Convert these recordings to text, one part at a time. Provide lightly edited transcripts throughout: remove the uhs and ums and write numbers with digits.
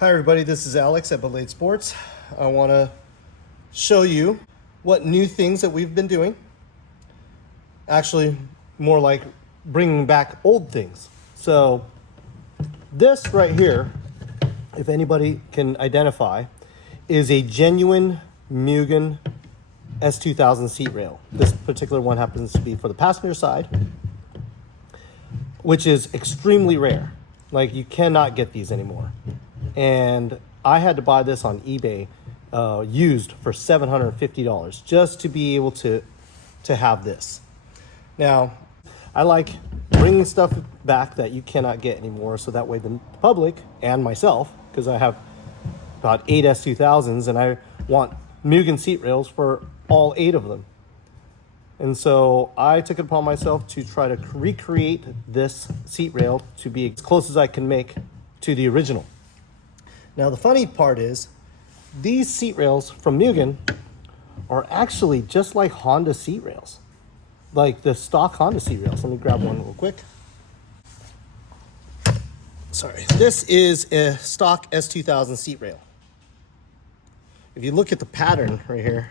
Hi everybody, this is Alex at Ballade Sports. I want to show you what new things that we've been doing. Actually, more like bringing back old things. So this right here, if anybody can identify, is a genuine Mugen S2000 seat rail. This particular one happens to be for the passenger side, which is extremely rare. Like, you cannot get these anymore. And I had to buy this on eBay used for $750 just to be able to have this. Now, I like bringing stuff back that you cannot get anymore, so that way the public and myself, because I have about 8 S2000s and I want Mugen seat rails for all 8 of them. And so I took it upon myself to try to recreate this seat rail to be as close as I can make to the original. Now the funny part is, these seat rails from Mugen are actually just like Honda seat rails. Like the stock Honda seat rails. Let me grab one real quick. Sorry, this is a stock S2000 seat rail. If you look at the pattern right here,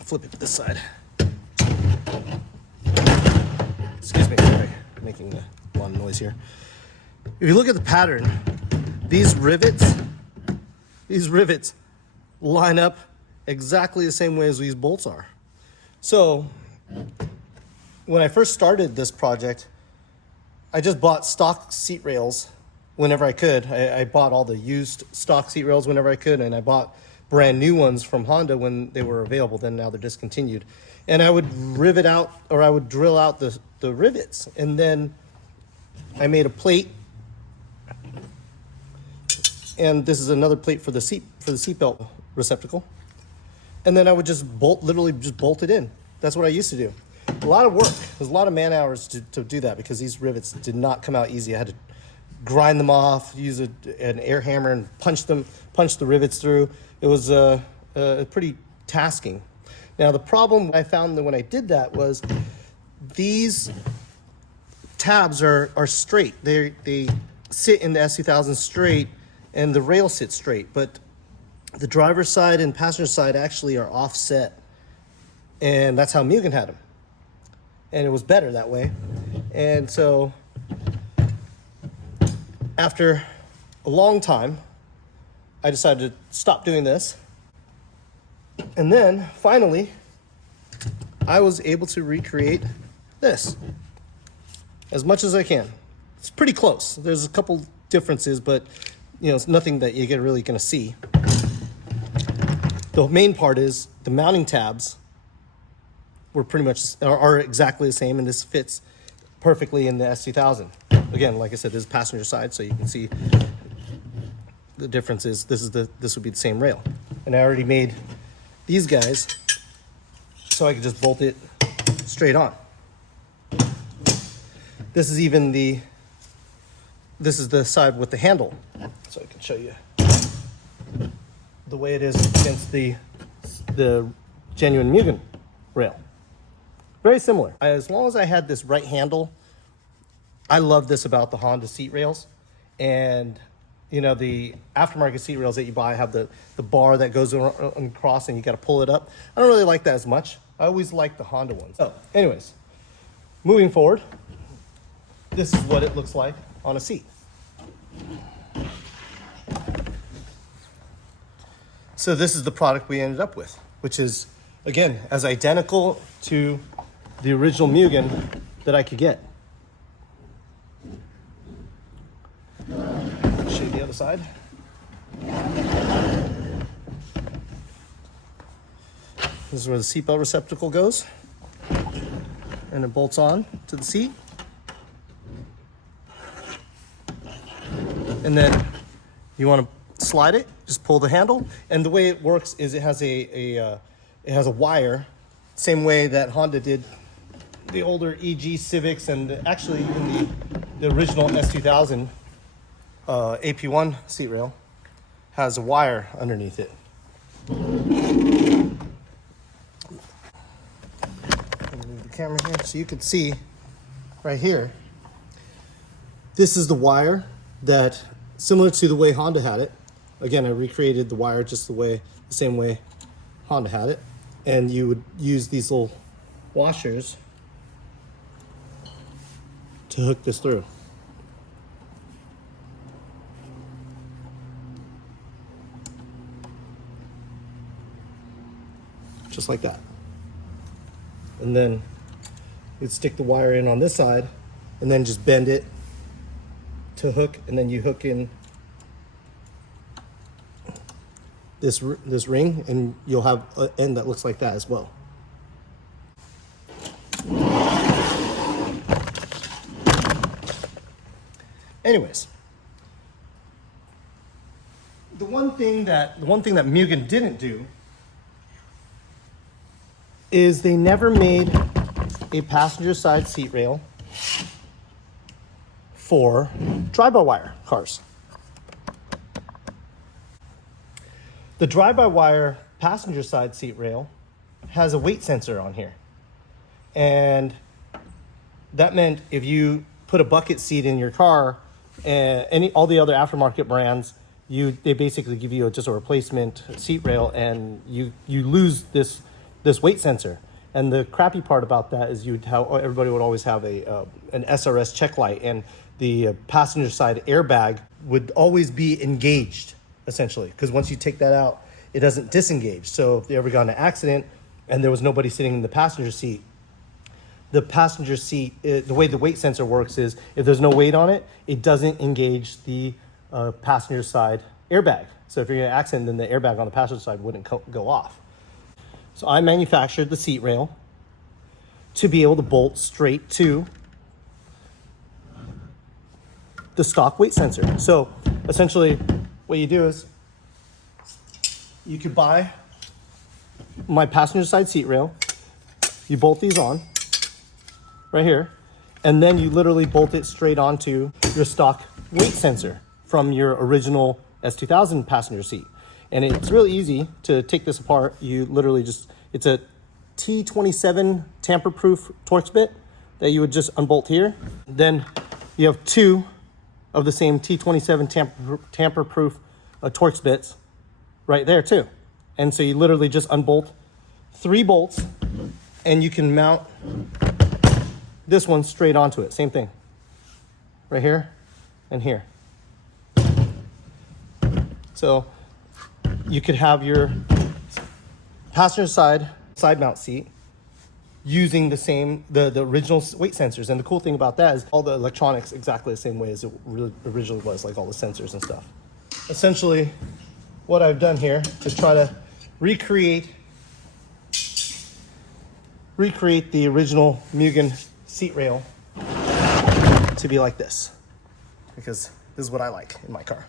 flip it to this side. Excuse me, sorry, making a lot of noise here. If you look at the pattern, these rivets line up exactly the same way as these bolts are. So when I first started this project, I just bought stock seat rails whenever I could. I bought all the used stock seat rails whenever I could, and I bought brand new ones from Honda when they were available. Then now they're discontinued. And I would rivet out, or I would drill out the rivets, and then I made a plate, and this is another plate for the seatbelt receptacle. And then I would just literally just bolt it in. That's what I used to do. A lot of work. There's a lot of man hours to do that, because these rivets did not come out easy. I had to grind them off, use an air hammer, and punch the rivets through. It was pretty tasking. Now the problem I found that when I did that was these tabs are straight. They sit in the S2000 straight, and the rail sits straight, but the driver's side and passenger side actually are offset, and that's how Mugen had them, and it was better that way. And so after a long time, I decided to stop doing this, and then finally I was able to recreate this as much as I can. It's pretty close. There's a couple differences, but it's nothing that you're really going to see. The main part is the mounting tabs were pretty much are exactly the same, and this fits perfectly in the S2000. Again, like I said, this is passenger side, so you can see the difference is this would be the same rail. And I already made these guys so I could just bolt it straight on. This is the side with the handle, so I can show you the way it is against the genuine Mugen rail. Very similar. As long as I had this right handle, I love this about the Honda seat rails. And the aftermarket seat rails that you buy have the bar that goes across and you got to pull it up. I don't really like that as much. I always like the Honda ones. So anyways, moving forward, this is what it looks like on a seat. So this is the product we ended up with, which is, again, as identical to the original Mugen that I could get. Show you the other side. This is where the seatbelt receptacle goes, and it bolts on to the seat. And then you want to slide it, just pull the handle. And the way it works is it has a wire, same way that Honda did the older EG Civics, and actually in the original S2000 AP1 seat rail has a wire underneath it. Move the camera here so you can see right here. This is the wire that, similar to the way Honda had it. Again, I recreated the wire just the same way Honda had it. And you would use these little washers to hook this through. Just like that. And then you'd stick the wire in on this side and then just bend it to hook, and then you hook in this ring, and you'll have an end that looks like that as well. Anyways, the one thing that Mugen didn't do is they never made a passenger side seat rail for drive-by-wire cars. The drive-by-wire passenger side seat rail has a weight sensor on here. And that meant if you put a bucket seat in your car, and all the other aftermarket brands, they basically give you just a replacement seat rail, and you lose this weight sensor. And the crappy part about that is everybody would always have an SRS check light, and the passenger side airbag would always be engaged, essentially, because once you take that out, it doesn't disengage. So if you ever got in an accident and there was nobody sitting in the passenger seat, the way the weight sensor works is if there's no weight on it, it doesn't engage the passenger side airbag. So if you're in an accident, then the airbag on the passenger side wouldn't go off. So I manufactured the seat rail to be able to bolt straight to the stock weight sensor. So essentially what you do is you could buy my passenger side seat rail, you bolt these on right here, and then you literally bolt it straight onto your stock weight sensor from your original S2000 passenger seat. And it's really easy to take this apart. You literally it's a T27 tamper-proof Torx bit that you would just unbolt here. Then you have two of the same T27 tamper-proof Torx bits right there too. And so you literally just unbolt 3 bolts, and you can mount this one straight onto it. Same thing. Right here and here. So you could have your passenger side mount seat using the original weight sensors. And the cool thing about that is all the electronics exactly the same way as it originally was, like all the sensors and stuff. Essentially, what I've done here to try to recreate the original Mugen seat rail to be like this, because this is what I like in my car.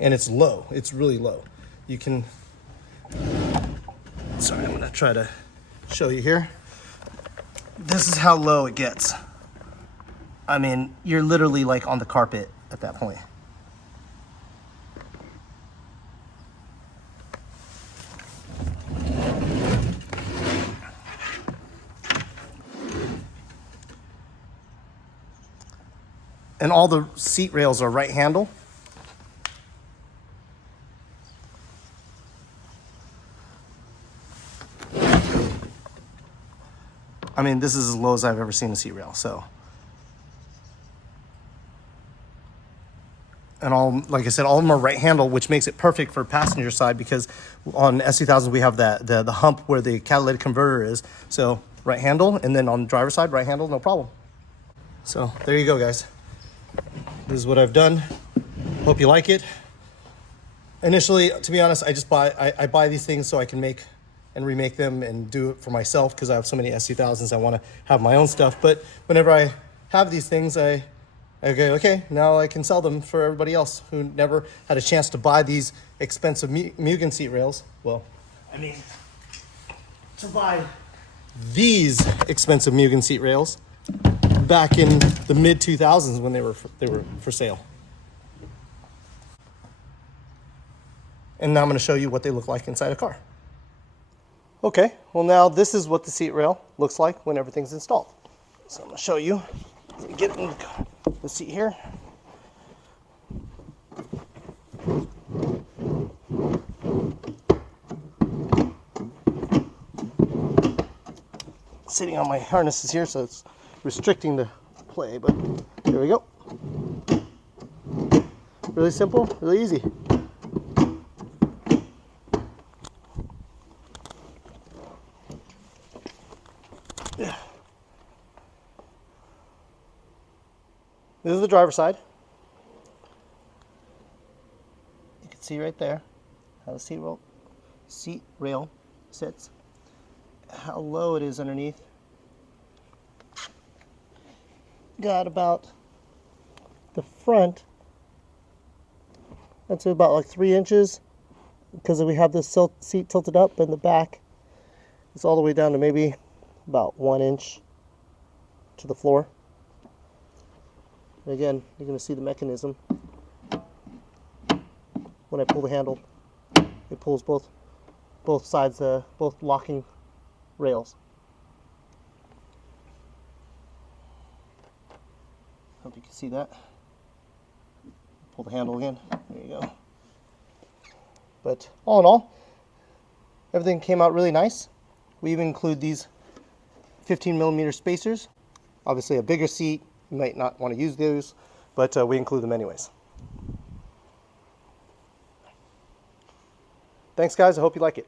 And it's low, it's really low. You can, sorry, I'm gonna try to show you here. This is how low it gets. I mean, you're literally like on the carpet at that point. And all the seat rails are right handle. I mean, this is as low as I've ever seen a seat rail, so. And like I said, all of them are right handle, which makes it perfect for passenger side, because on S2000 we have the hump where the catalytic converter is. So right handle, and then on the driver's side, right handle, no problem. So there you go, guys. This is what I've done. Hope you like it. Initially, to be honest, I buy these things so I can make and remake them and do it for myself, because I have so many S2000s. I want to have my own stuff. But whenever I have these things, I go, okay, now I can sell them for everybody else who never had a chance to buy these expensive Mugen seat rails. Well, I mean, to buy these expensive Mugen seat rails back in the mid 2000s when they were for sale. And now I'm going to show you what they look like inside a car. Okay, well now this is what the seat rail looks like when everything's installed. So I'm going to show you. Get in the car. the seat here. Sitting on my harnesses here, so it's restricting the play, but there we go. Really simple, really easy. This is the driver's side. You can see right there how the seat rail sits, how low it is underneath. Got about the front, that's about like 3 inches, because we have this seat tilted up, and the back is all the way down to maybe about 1 inch to the floor. And again, you're going to see the mechanism. When I pull the handle, it pulls both sides, both locking rails. Hope you can see that. Pull the handle again. There you go. But all in all, everything came out really nice. We even include these 15mm spacers. Obviously a bigger seat, you might not want to use those, but we include them anyways. Thanks guys, I hope you like it.